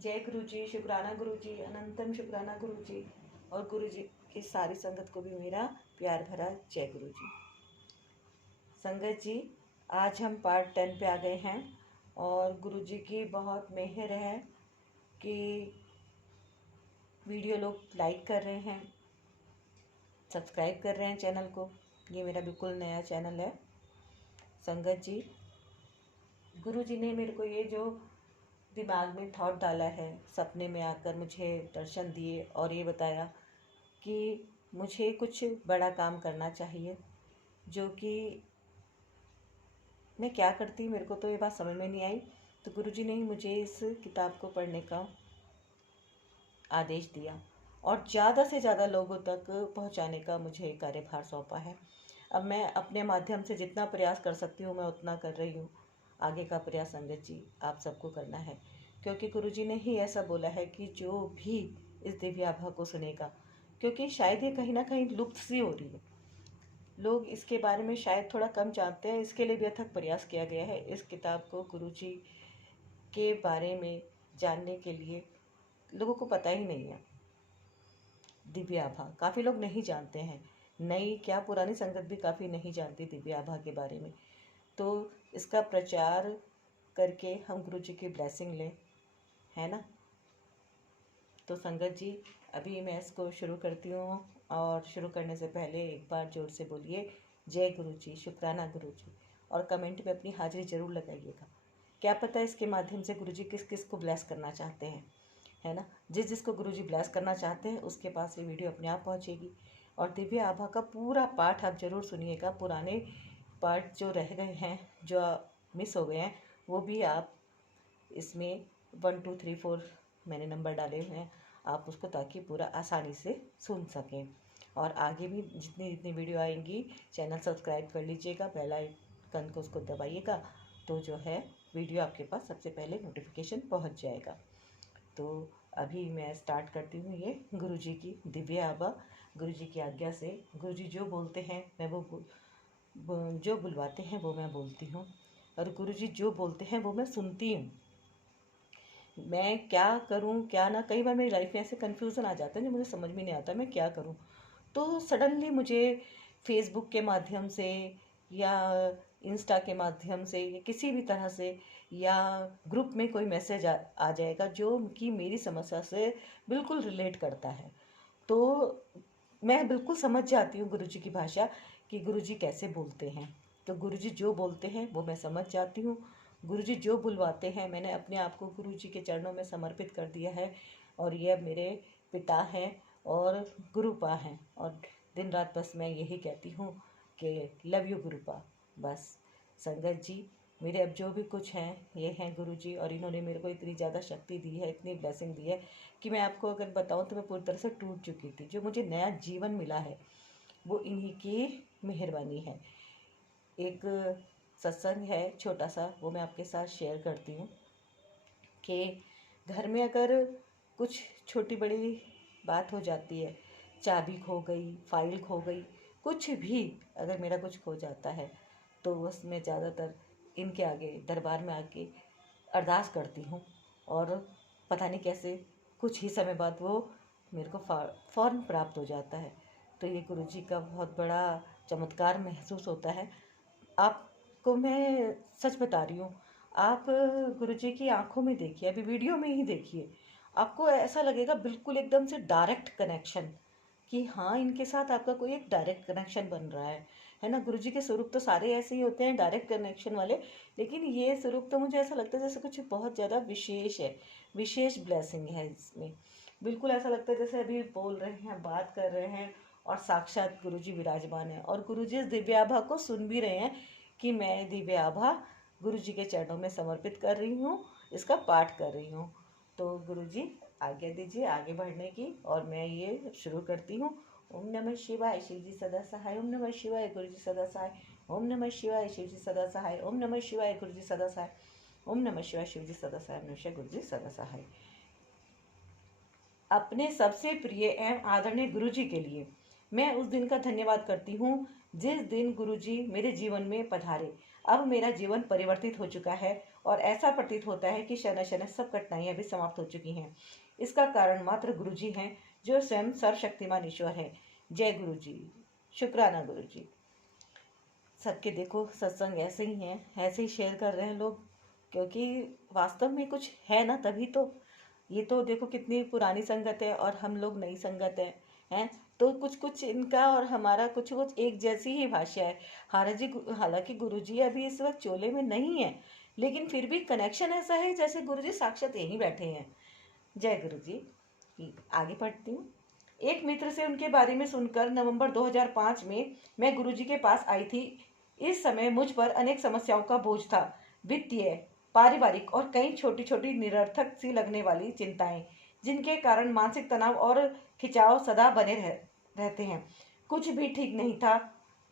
जय गुरु जी, शुक्राना गुरु जी, अनंतम शुक्राना गुरु जी और गुरु जी की सारी संगत को भी मेरा प्यार भरा जय गुरु जी। संगत जी, आज हम पार्ट 10 पे आ गए हैं और गुरु जी की बहुत मेहर है कि वीडियो लोग लाइक कर रहे हैं, सब्सक्राइब कर रहे हैं चैनल को। ये मेरा बिल्कुल नया चैनल है। संगत जी, गुरु जी ने मेरे को ये जो दिमाग में थॉट डाला है, सपने में आकर मुझे दर्शन दिए और ये बताया कि मुझे कुछ बड़ा काम करना चाहिए, जो कि मैं क्या करती मेरे को तो ये बात समझ में नहीं आई। तो गुरुजी ने ही मुझे इस किताब को पढ़ने का आदेश दिया और ज़्यादा से ज़्यादा लोगों तक पहुंचाने का मुझे कार्यभार सौंपा है। अब मैं अपने माध्यम से जितना प्रयास कर सकती हूँ मैं उतना कर रही हूँ। आगे का प्रयास संगत जी आप सबको करना है, क्योंकि गुरुजी ने ही ऐसा बोला है कि जो भी इस दिव्य आभा को सुनेगा, क्योंकि शायद ये कहीं ना कहीं लुप्त सी हो रही है, लोग इसके बारे में शायद थोड़ा कम जानते हैं। इसके लिए भी अथक प्रयास किया गया है। इस किताब को गुरुजी के बारे में जानने के लिए लोगों को पता ही नहीं है। दिव्य आभा काफ़ी लोग नहीं जानते हैं, नई क्या पुरानी संगत भी काफ़ी नहीं जानती दिव्य आभा के बारे में। तो इसका प्रचार करके हम गुरु जी की ब्लेसिंग लें, है ना। तो संगत जी, अभी मैं इसको शुरू करती हूँ और शुरू करने से पहले एक बार जोर से बोलिए जय गुरु जी, शुक्राना गुरु जी, और कमेंट में अपनी हाजिरी ज़रूर लगाइएगा। क्या पता इसके माध्यम से गुरु जी किस किस को ब्लेस करना चाहते हैं, है ना। जिस जिसको गुरु जी ब्लेस करना चाहते हैं उसके पास ये वीडियो अपने आप पहुँचेगी। और दिव्य आभा का पूरा पाठ आप ज़रूर सुनिएगा। पुराने पार्ट जो रह गए हैं, जो मिस हो गए हैं, वो भी आप इसमें 1 2 3 4 मैंने नंबर डाले हुए हैं, आप उसको ताकि पूरा आसानी से सुन सकें। और आगे भी जितनी जितनी वीडियो आएंगी चैनल सब्सक्राइब कर लीजिएगा, बेल आइकन को उसको दबाइएगा, तो जो है वीडियो आपके पास सबसे पहले नोटिफिकेशन पहुंच जाएगा। तो अभी मैं स्टार्ट करती हूँ ये गुरुजी की दिव्य आभा। गुरुजी की आज्ञा से गुरुजी जो बोलते हैं मैं जो बुलवाते हैं वो मैं बोलती हूँ, और गुरुजी जो बोलते हैं वो मैं सुनती हूँ। मैं क्या करूँ क्या ना, कई बार मेरी लाइफ में ऐसे कन्फ्यूज़न आ जाता है जो मुझे समझ में नहीं आता मैं क्या करूँ। तो सडनली मुझे फेसबुक के माध्यम से या इंस्टा के माध्यम से या किसी भी तरह से या ग्रुप में कोई मैसेज आ जाएगा जो कि मेरी समस्या से बिल्कुल रिलेट करता है। तो मैं बिल्कुल समझ जाती हूँ गुरुजी की भाषा कि गुरुजी कैसे बोलते हैं। तो गुरुजी जो बोलते हैं वो मैं समझ जाती हूँ। गुरुजी जो बुलवाते हैं, मैंने अपने आप को गुरुजी के चरणों में समर्पित कर दिया है, और ये अब मेरे पिता हैं और गुरुपा हैं। और दिन रात बस मैं यही कहती हूँ कि लव यू गुरुपा। बस संगत जी, मेरे अब जो भी कुछ हैं ये हैं गुरुजी, और इन्होंने मेरे को इतनी ज़्यादा शक्ति दी है, इतनी ब्लेसिंग दी है कि मैं आपको अगर बताऊँ तो मैं पूरी तरह से टूट चुकी थी। जो मुझे नया जीवन मिला है वो इन्हीं की मेहरबानी है। एक सत्संग है छोटा सा, वो मैं आपके साथ शेयर करती हूँ कि घर में अगर कुछ छोटी बड़ी बात हो जाती है, चाबी खो गई, फाइल खो गई, कुछ भी अगर मेरा कुछ खो जाता है, तो बस मैं ज़्यादातर इनके आगे दरबार में आके अरदास करती हूँ, और पता नहीं कैसे कुछ ही समय बाद वो मेरे को फ़ौरन प्राप्त हो जाता है। तो ये गुरुजी का बहुत बड़ा चमत्कार महसूस होता है। आपको मैं सच बता रही हूँ, आप गुरुजी की आंखों में देखिए, अभी वीडियो में ही देखिए, आपको ऐसा लगेगा बिल्कुल एकदम से डायरेक्ट कनेक्शन, कि हाँ इनके साथ आपका कोई एक डायरेक्ट कनेक्शन बन रहा है ना। गुरुजी के स्वरूप तो सारे ऐसे ही होते हैं डायरेक्ट कनेक्शन वाले, लेकिन ये स्वरूप तो मुझे ऐसा लगता है जैसे कुछ बहुत ज़्यादा विशेष है, विशेष ब्लेसिंग है इसमें। बिल्कुल ऐसा लगता है जैसे अभी बोल रहे हैं, बात कर रहे हैं, और साक्षात गुरुजी विराजमान है, और गुरुजी इस दिव्य आभा को सुन भी रहे हैं कि मैं दिव्य आभा गुरुजी के चरणों में समर्पित कर रही हूँ, इसका पाठ कर रही हूँ। तो गुरुजी आज्ञा दीजिए आगे बढ़ने की, और मैं ये शुरू करती हूँ। ओम नमः शिवाय, शिव जी सदा सहाय। ओम नमः शिवाय, गुरु जी सदा सहाय। ओम नमः शिवाय, शिव जी सदा सहाय। ओम नमः शिवाय, गुरु जी सदा सहाय। ओम नमः शिवाय, शिव जी सदा सहाय। नमः गुरु जी सदा सहाय। अपने सबसे प्रिय एवं आदरणीय गुरुजी के लिए मैं उस दिन का धन्यवाद करती हूँ जिस दिन गुरुजी मेरे जीवन में पधारे। अब मेरा जीवन परिवर्तित हो चुका है और ऐसा प्रतीत होता है कि शनय शनय सब कठिनाइयां भी समाप्त हो चुकी हैं। इसका कारण मात्र गुरुजी हैं, जो स्वयं सर्वशक्तिमान ईश्वर है। जय गुरु जी, शुक्राना गुरु जी। सबके देखो सत्संग ऐसे ही हैं, ऐसे ही शेयर कर रहे हैं लोग, क्योंकि वास्तव में कुछ है ना, तभी तो। ये तो देखो कितनी पुरानी संगत है और हम लोग नई संगत हैं। तो कुछ कुछ इनका और हमारा कुछ कुछ एक जैसी ही भाषा है। हालांकि गुरुजी अभी इस वक्त चोले में नहीं है, लेकिन फिर भी कनेक्शन ऐसा है जैसे गुरुजी साक्षात यहीं बैठे हैं। जय गुरु जी। आगे पढ़ती हूँ। एक मित्र से उनके बारे में सुनकर नवंबर 2005 में मैं गुरुजी के पास आई थी। इस समय मुझ पर अनेक समस्याओं का बोझ था, वित्तीय, पारिवारिक और कई छोटी छोटी निरर्थक सी लगने वाली चिंताएं, जिनके कारण मानसिक तनाव और खिंचाव सदा बने रहते हैं। कुछ भी ठीक नहीं था,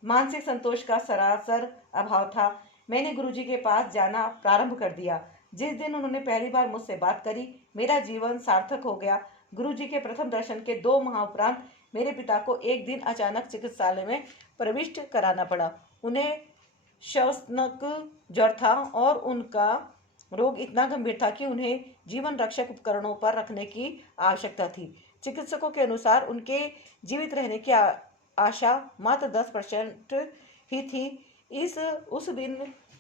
मानसिक संतोष का सरासर अभाव था। मैंने गुरुजी के पास जाना प्रारंभ कर दिया। जिस दिन उन्होंने पहली बार मुझसे बात करी, मेरा जीवन सार्थक हो गया। गुरुजी के प्रथम दर्शन के 2 माह उपरांत मेरे पिता को एक दिन अचानक चिकित्सालय में प्रविष्ट कराना पड़ा। उन्हें श्वसनक ज्वर था और उनका रोग इतना गंभीर था कि उन्हें जीवन रक्षक उपकरणों पर रखने की आवश्यकता थी। चिकित्सकों के अनुसार उनके जीवित रहने की आशा मात्र 10% ही थी। उस दिन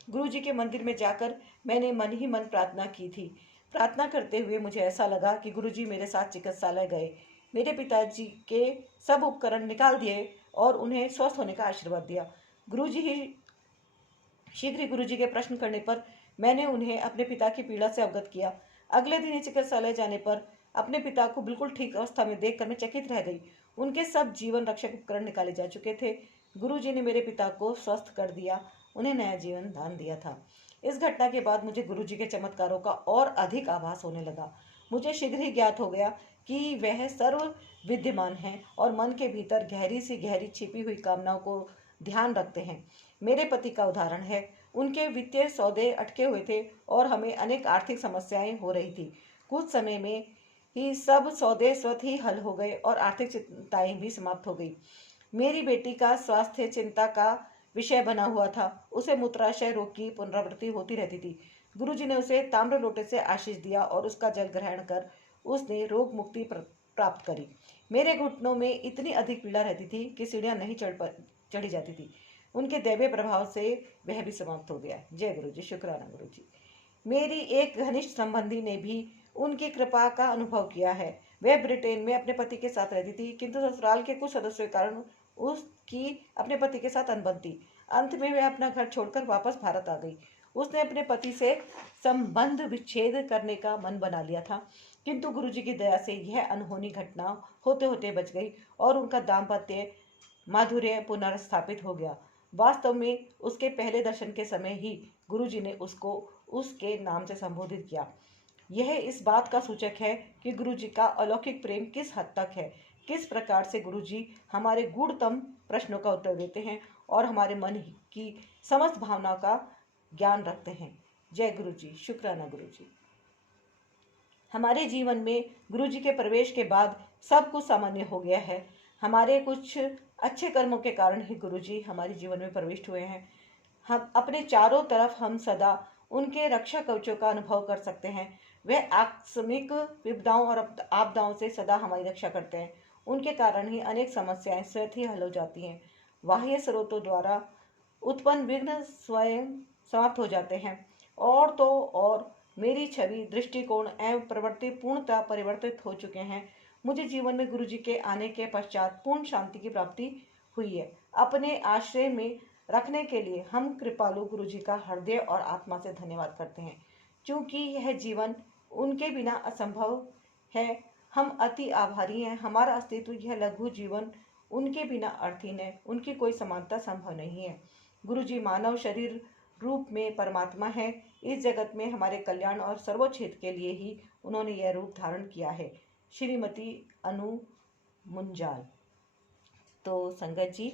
गुरुजी के मंदिर में जाकर मैंने मन ही मन प्रार्थना की थी। प्रार्थना करते हुए मुझे ऐसा लगा कि गुरुजी मेरे साथ चिकित्सालय गए, मेरे पिताजी के सब उपकरण निकाल दिए और उन्हें स्वस्थ होने का आशीर्वाद दिया। शीघ्र ही गुरुजी के प्रश्न करने पर मैंने उन्हें अपने पिता की पीड़ा से अवगत किया। अगले दिन ही चिकित्सालय जाने पर अपने पिता को बिल्कुल ठीक अवस्था में देखकर मैं चकित रह गई। उनके सब जीवन रक्षक उपकरण निकाले जा चुके थे। गुरुजी ने मेरे पिता को स्वस्थ कर दिया, उन्हें नया जीवन दान दिया था। इस घटना के बाद मुझे गुरुजी के चमत्कारों का और अधिक आभास होने लगा। मुझे शीघ्र ही ज्ञात हो गया कि वह सर्व विद्यमान है और मन के भीतर गहरी से गहरी छिपी हुई कामनाओं को ध्यान रखते हैं। मेरे पति का उदाहरण है। उनके वित्तीय सौदे अटके हुए थे और हमें अनेक आर्थिक समस्याएं हो रही थी। कुछ समय में ही सब सौदे स्वतः ही हल हो गए और आर्थिक चिंताएं भी समाप्त हो गई। मेरी बेटी का स्वास्थ्य चिंता का विषय बना हुआ था। उसे मूत्राशय रोग की पुनरावृत्ति होती रहती थी। गुरुजी ने उसे ताम्र लोटे से आशीष दिया और उसका जल ग्रहण कर उसने रोग मुक्ति प्राप्त करी। मेरे घुटनों में इतनी अधिक पीड़ा रहती थी कि सीढ़ियां नहीं चढ़ी जाती थी। उनके दैवीय प्रभाव से वह भी समाप्त हो गया। जय गुरु जी, शुक्राना गुरु जी। मेरी एक घनिष्ठ संबंधी ने भी उनकी कृपा का अनुभव किया है। वह ब्रिटेन में अपने पति के साथ रहती थी, किंतु ससुराल के कुछ सदस्यों के कारण उसकी अपने पति के साथ अनबन थी। अंत में वह अपना घर छोड़कर वापस भारत आ गई। उसने अपने पति से संबंध विच्छेद करने का मन बना लिया था, किंतु गुरुजी की दया से यह अनहोनी घटना होते होते बच गई और उनका दाम्पत्य माधुर्य पुनर्स्थापित हो गया। वास्तव में उसके पहले दर्शन के समय ही गुरुजी ने उसको उसके नाम से संबोधित किया। यह इस बात का सूचक है कि गुरुजी का अलौकिक प्रेम किस हद तक है, किस प्रकार से गुरुजी हमारे गूढ़तम प्रश्नों का उत्तर देते हैं और हमारे मन की समस्त भावनाओं का ज्ञान रखते हैं। जय गुरु जी, शुक्राना गुरु जी। हमारे जीवन में गुरुजी के प्रवेश के बाद सब कुछ सामान्य हो गया है। हमारे कुछ अच्छे कर्मों के कारण ही गुरुजी हमारे जीवन में प्रविष्ट हुए हैं। हम अपने चारों तरफ हम सदा उनके रक्षा कवचों का अनुभव कर सकते हैं। वह आकस्मिक विपदाओं और आपदाओं से सदा हमारी रक्षा करते हैं। उनके कारण ही अनेक समस्याएं स्वतः ही हल हो जाती हैं। बाह्य स्रोतों द्वारा उत्पन्न विघ्न स्वयं समाप्त हो जाते हैं। और तो और मेरी छवि, दृष्टिकोण एवं प्रवृत्ति पूर्णतः परिवर्तित हो चुके हैं। मुझे जीवन में गुरुजी के आने के पश्चात पूर्ण शांति की प्राप्ति हुई है। अपने आश्रय में रखने के लिए हम कृपालु गुरुजी का हृदय और आत्मा से धन्यवाद करते हैं। क्योंकि यह जीवन उनके बिना असंभव है, हम अति आभारी हैं। हमारा अस्तित्व, यह लघु जीवन उनके बिना अर्थहीन है। उनकी कोई समानता संभव नहीं है। गुरुजी मानव शरीर रूप में परमात्मा है। इस जगत में हमारे कल्याण और सर्वोच्च हित के लिए ही उन्होंने यह रूप धारण किया है। श्रीमती अनु मुंजाल। तो संगत जी,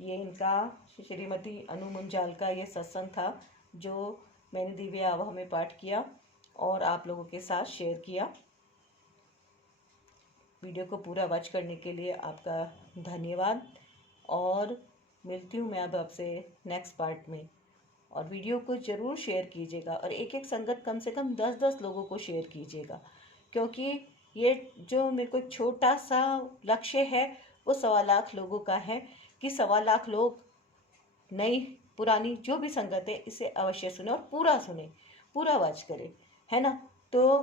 ये इनका श्रीमती अनु मुंजाल का ये सत्संग था जो मैंने दिव्य आवाह में पाठ किया और आप लोगों के साथ शेयर किया। वीडियो को पूरा वॉच करने के लिए आपका धन्यवाद और मिलती हूँ मैं अब आपसे नेक्स्ट पार्ट में। और वीडियो को ज़रूर शेयर कीजिएगा और एक एक संगत कम से कम 10-10 लोगों को शेयर कीजिएगा, क्योंकि ये जो मेरे को एक छोटा सा लक्ष्य है वो 1.25 लाख लोगों का है कि 1.25 लाख लोग नई पुरानी जो भी संगत है इसे अवश्य सुने और पूरा सुने, पूरा वाच करे, है ना। तो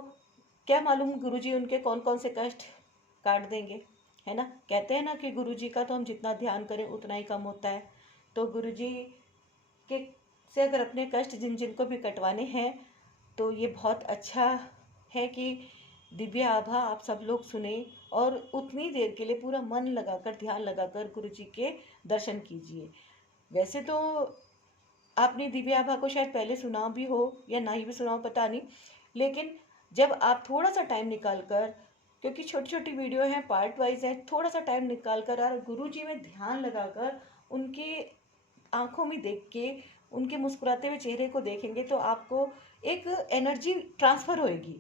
क्या मालूम गुरुजी उनके कौन कौन से कष्ट काट देंगे, है ना। कहते हैं ना कि गुरुजी का तो हम जितना ध्यान करें उतना ही कम होता है। तो गुरुजी के से अगर अपने कष्ट जिन जिनको भी कटवाने हैं तो ये बहुत अच्छा है कि दिव्य आभा आप सब लोग सुने और उतनी देर के लिए पूरा मन लगाकर ध्यान लगाकर गुरुजी के दर्शन कीजिए। वैसे तो आपने दिव्य आभा को शायद पहले सुना भी हो या नहीं भी सुना हो, पता नहीं, लेकिन जब आप थोड़ा सा टाइम निकाल कर, क्योंकि छोटी छोटी वीडियो हैं, पार्ट वाइज है, थोड़ा सा टाइम निकाल कर और गुरुजी में ध्यान लगाकर उनके आंखों में देख के उनके मुस्कुराते हुए चेहरे को देखेंगे तो आपको एक एनर्जी ट्रांसफ़र होएगी,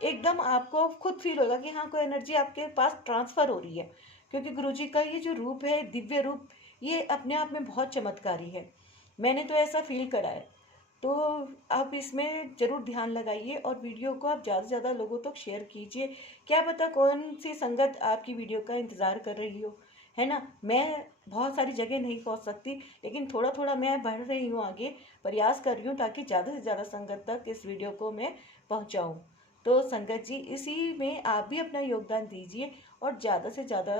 एकदम आपको खुद फील होगा कि हाँ कोई एनर्जी आपके पास ट्रांसफ़र हो रही है, क्योंकि गुरुजी का ये जो रूप है, दिव्य रूप, ये अपने आप में बहुत चमत्कारी है। मैंने तो ऐसा फील करा है। तो आप इसमें ज़रूर ध्यान लगाइए और वीडियो को आप ज़्यादा से ज़्यादा लोगों तक शेयर कीजिए। क्या पता कौन सी संगत आपकी वीडियो का इंतज़ार कर रही हो, है ना। मैं बहुत सारी जगह नहीं पहुंच सकती, लेकिन थोड़ा थोड़ा मैं बढ़ रही हूँ आगे, प्रयास कर रही हूँ ताकि ज़्यादा से ज़्यादा संगत तक इस वीडियो को मैं पहुँचाऊँ। तो संगत जी, इसी में आप भी अपना योगदान दीजिए और ज़्यादा से ज़्यादा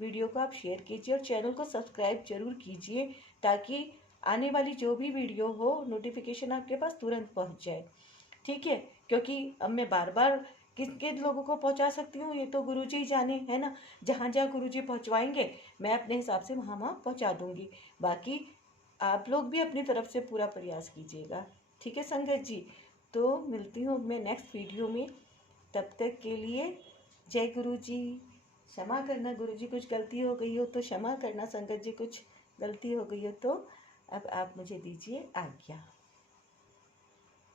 वीडियो को आप शेयर कीजिए और चैनल को सब्सक्राइब जरूर कीजिए, ताकि आने वाली जो भी वीडियो हो नोटिफिकेशन आपके पास तुरंत पहुंच जाए, ठीक है। क्योंकि अब मैं बार बार किन किन लोगों को पहुंचा सकती हूँ ये तो गुरुजी ही जाने, है ना। जहाँ जहाँ गुरुजी पहुंचवाएंगे मैं अपने हिसाब से वहाँ वहाँ पहुँचा दूंगी। बाकी आप लोग भी अपनी तरफ से पूरा प्रयास कीजिएगा, ठीक है संगत जी। तो मिलती हूँ मैं नेक्स्ट वीडियो में, तब तक के लिए जय गुरु जी। क्षमा करना गुरु जी, कुछ गलती हो गई हो तो क्षमा करना, संगत जी कुछ गलती हो गई हो तो अब आप मुझे दीजिए आज्ञा।